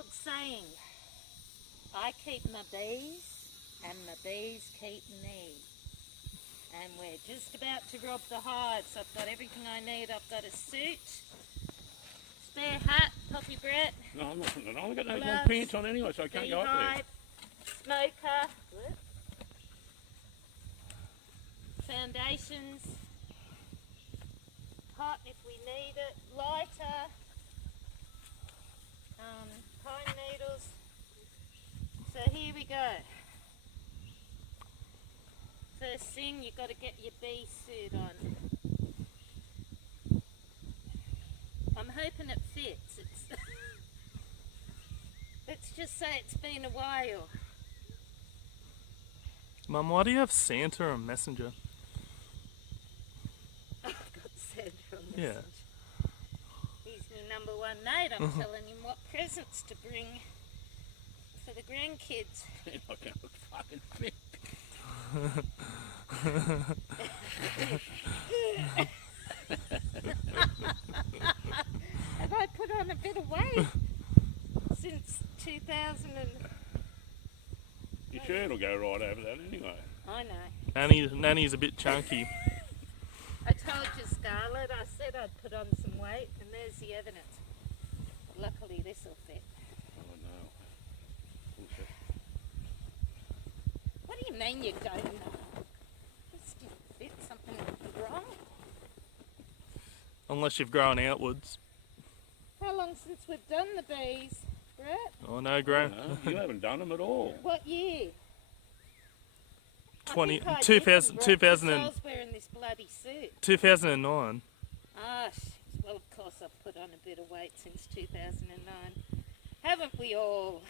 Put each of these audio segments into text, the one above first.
old saying, I keep my bees and my bees keep me. And we're just about to rob the hives. I've got everything I need. I've got a suit, spare hat, Poppy Brett. No, I'm not putting it on. I've got no gloves, pants on anyway, so I can't go up there. Smoker, foundations, pot if we need it, lighter, pine needles. So here we go. First thing, you've got to get your bee suit on. I'm hoping it fits. Let's just say it's been a while. Mum, why do you have Santa and Messenger? I've got Santa on Yeah. Messenger. He's my number one mate. I'm telling him what presents to bring for the grandkids. I can't fucking fit. Have I put on a bit of weight since 2000 and... Your shirt will go right over that anyway. I know. Nanny's a bit chunky. I told you, Scarlett, I said I'd put on some weight, and there's the evidence. Luckily this will fit. Oh no. What do you mean you don't know? This didn't fit, something wrong? Unless you've grown outwards. How long since we've done the bees, Brett? Oh no, Graham. No, you haven't done them at all. What year? 20, I 2000, didn't, 2000 I and, was wearing this bloody suit. 2009. Ah, well, of course I've put on a bit of weight since 2009. Haven't we all?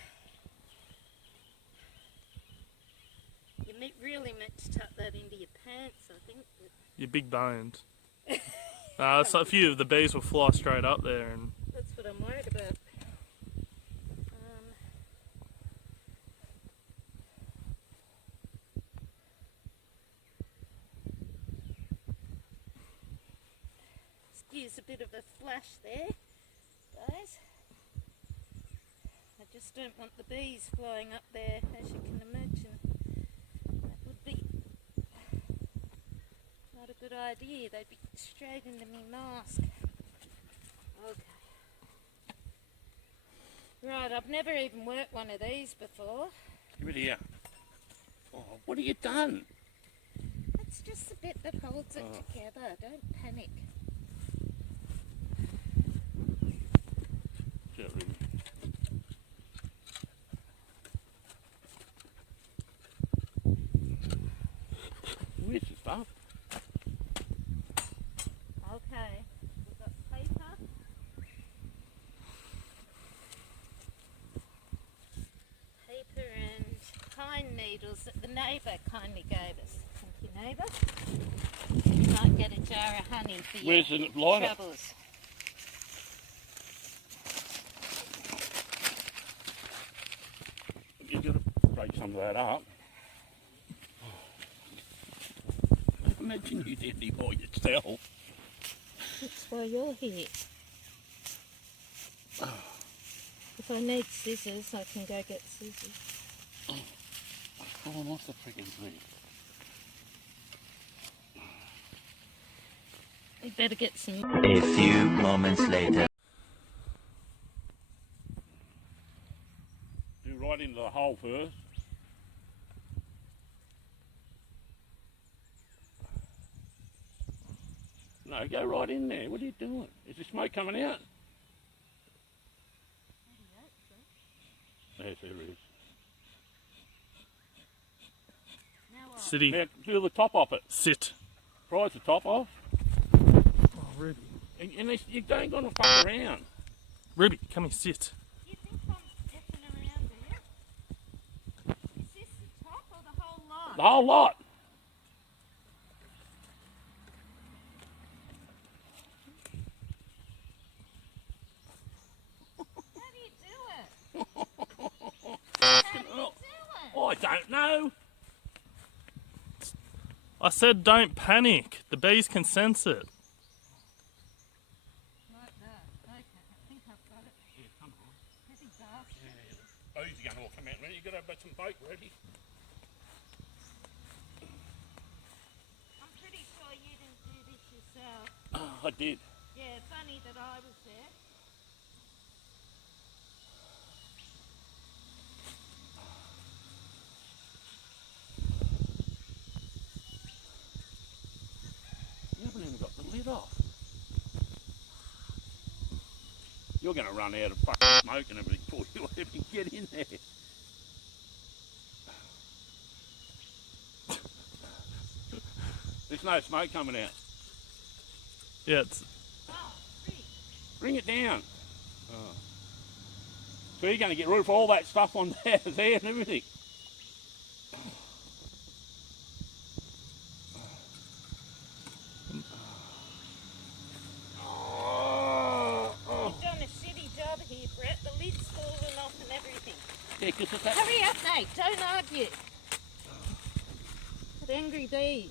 You really meant to tuck that into your pants, I think. You're big boned. So a few of the bees will fly straight up there, and That's what I'm worried about. Excuse a bit of a flash there, guys. I just don't want the bees flying up there, as you can imagine. That would be not a good idea. They'd be straight into me mask. Okay. Right, I've never even worked one of these before. Give it here. Oh, what have you done? It's just the bit that holds it together. Don't panic. Where's the stuff? Okay, we've got paper. Paper and pine needles that the neighbour kindly gave us. Thank you, neighbour. You might get a jar of honey for your Where's the lighter? troubles. You've got to break some of that up. Imagine you did it by yourself. That's why you're here. If I need scissors, I can go get scissors. Come on off the freaking thing. We better get some. A few moments later. Do right into the hole first. No, go right in there. What are you doing? Is the smoke coming out? Yes, there is. City, Now, do the top off it. sit. Prise the top off. Oh, Ruby. And you don't got to fuck around. Ruby, come here, sit. You think I'm effing around there? Is this the top or the whole lot? The whole lot. How do you do it? How do you do it? Oh, I don't know. I said don't panic. The bees can sense it. Like that. Okay, I think I've got it. Yeah, come on. Heavy bastard. got some bait ready. I'm pretty sure you didn't do this yourself. Oh, I did. Yeah, funny that I was there. You haven't even got the lid off. You're going to run out of fucking smoke and everything before you even get in there. There's no smoke coming out. Yeah, it's Oh, sweet. Bring it down. Oh. So you're going to get rid of all that stuff on there and everything. You've done a shitty job here, Brett. The lid's fallen off and everything. Yeah, because it's that... Hurry up, mate. Don't argue. With angry bees.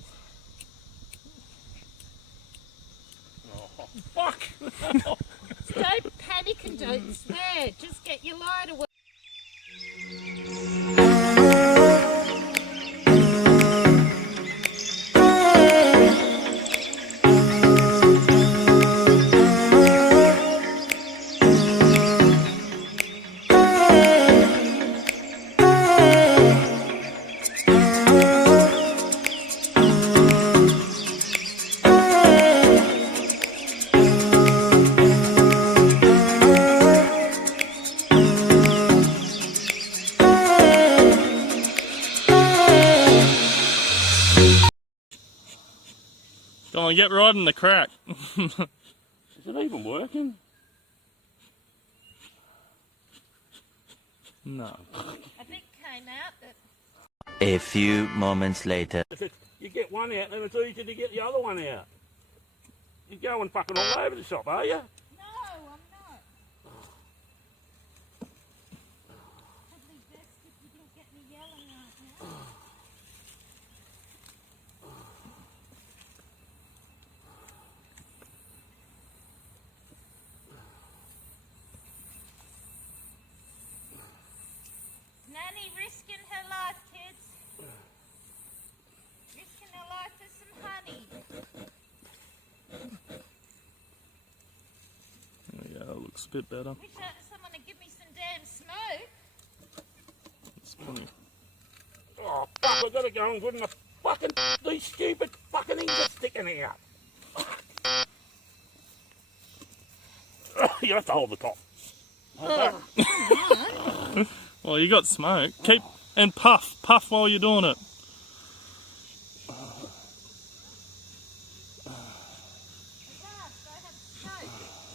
Oh, fuck! Don't panic and don't swear. Just get your lighter. Go on, get right in the crack. Is it even working? No. A bit came out, but A few moments later. If you get one out, then it's easy to get the other one out. You're going fucking all over the shop, are you? no, I'm not. Probably best if you didn't get me yelling right now. Nanny risking her life, kids. Risking her life for some honey. Yeah, it looks a bit better. Wish someone would give me some damn smoke. It's plenty. Oh, fuck, we've got to go and put in the fucking... These stupid fucking things are sticking out. You have to hold the top. Hold that. Well, you got smoke. Keep and puff while you're doing it.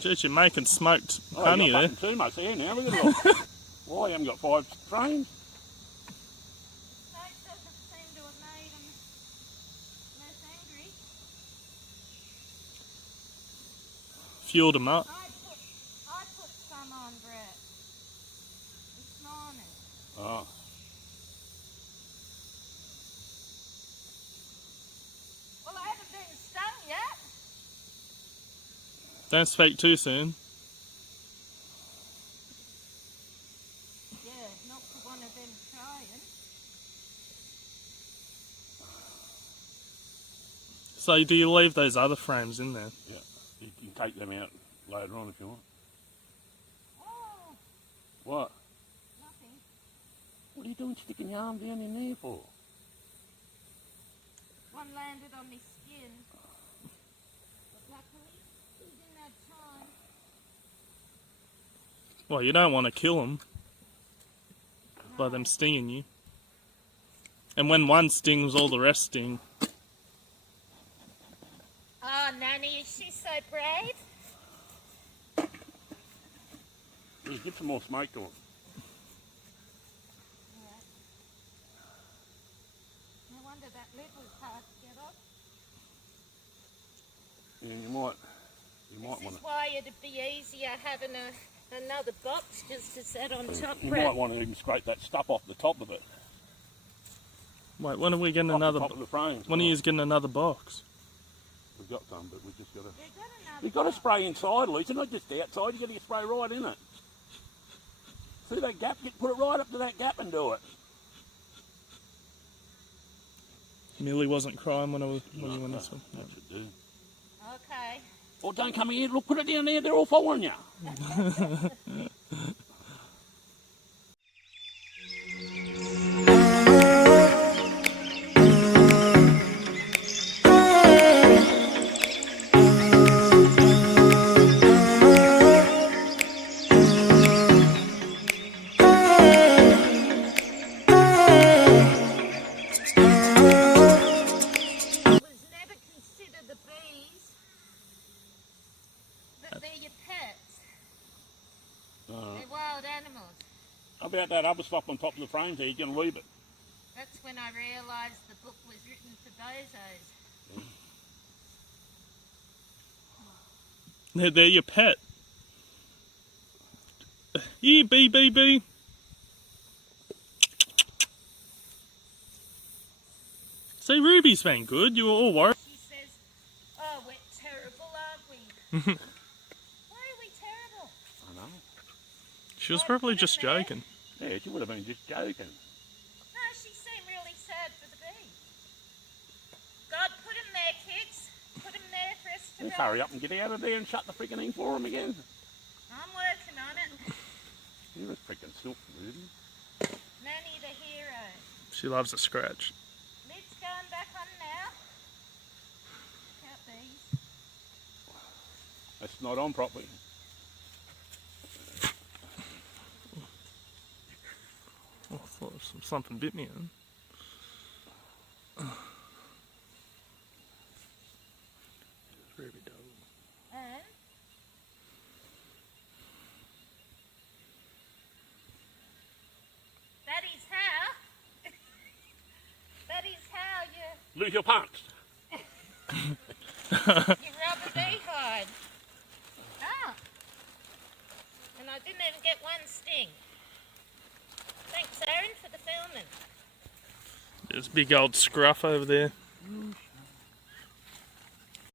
Jeez, you're making smoked honey you there. got fucking too much here now. Look at it all. Why, you haven't got 5 frames? Smoke doesn't seem to have made them less angry. Fueled them up. I put some on, Brett. This morning. Oh. Well, I haven't been stung yet. Don't speak too soon. Yeah, not for one of them trying. So do you leave those other frames in there? Yeah, you can take them out later on if you want. Oh, What? nothing. What are you doing sticking your arm down in there for? One landed on my skin. But luckily, he didn't have time. Well, you don't want to kill them by them stinging you. And when one stings, all the rest sting. Oh, Nanny, is she so brave? Yeah, give some more smoke to them. No wonder that lid was hard to get off. And you might This want is to. why it'd be easier having another box just to set on top. You Brett. might want to even scrape that stuff off the top of it. Wait, when are we getting Off another? the top of the frames. When are you getting another box? We've got some, but we just got to. We've got another You've got to box. spray inside, Lisa, not just outside. You've got to spray right in it. See that gap? Put it right up to that gap and do it. Millie wasn't crying when you went this one. That should do. Okay. Oh, don't come here. Look, put it down there. They're all following you. Was never consider the bees that they're your pets. They're wild animals. How about that other stuff on top of the frames there? You're going to leave it. That's when I realised the book was written for bozos. They're your pet. Here, bee. See, Ruby's been good. You were all worried. She says, oh, we're terrible, aren't we? Why are we terrible? I know. She was probably just joking. Yeah, she would have been just joking. No, she seemed really sad for the bee. God, put him there, kids. Put him there for us to Let's go. hurry up and get out of there and shut the freaking thing for him again. I'm working on it. He was freaking silk, Ruby. Nanny the hero. She loves a scratch. Lid's going back on now. Count bees. It's not on properly. Oh, I thought something bit me. Ruby dog. And that is how you Lose your pants. rub a beehive. Ah. And I didn't even get one sting. Thanks, Aaron, for the filming. There's a big old scruff over there.